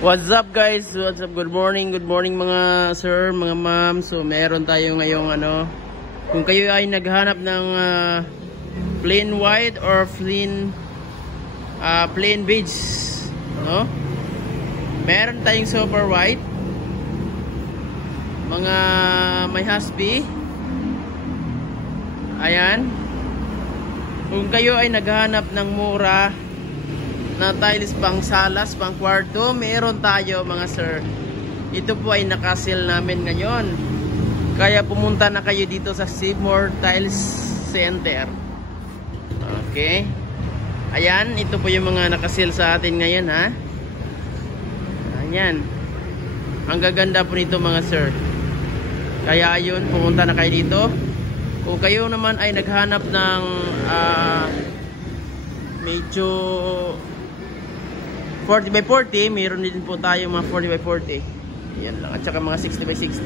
What's up guys? What's up? Good morning mga sir, mga ma'am. So meron tayo ngayong kung kayo ay naghanap ng plain white or plain beige, no? Meron tayong super white. Mga may haspi. Ayan. Kung kayo ay naghanap ng mura na tiles pang salas, pang kwarto, meron tayo mga sir. Ito po ay nakasil namin ngayon. Kaya pumunta na kayo dito sa Seymour Tiles Center. Okay. Ayan, ito po yung mga nakasil sa atin ngayon, ha. Ayan. Ang gaganda po nito mga sir. Kaya ayun, pumunta na kayo dito. Kung kayo naman ay naghanap ng medyo 40 by 40, mayroon din po tayo mga 40 by 40. Yan lang. At saka mga 60 by 60.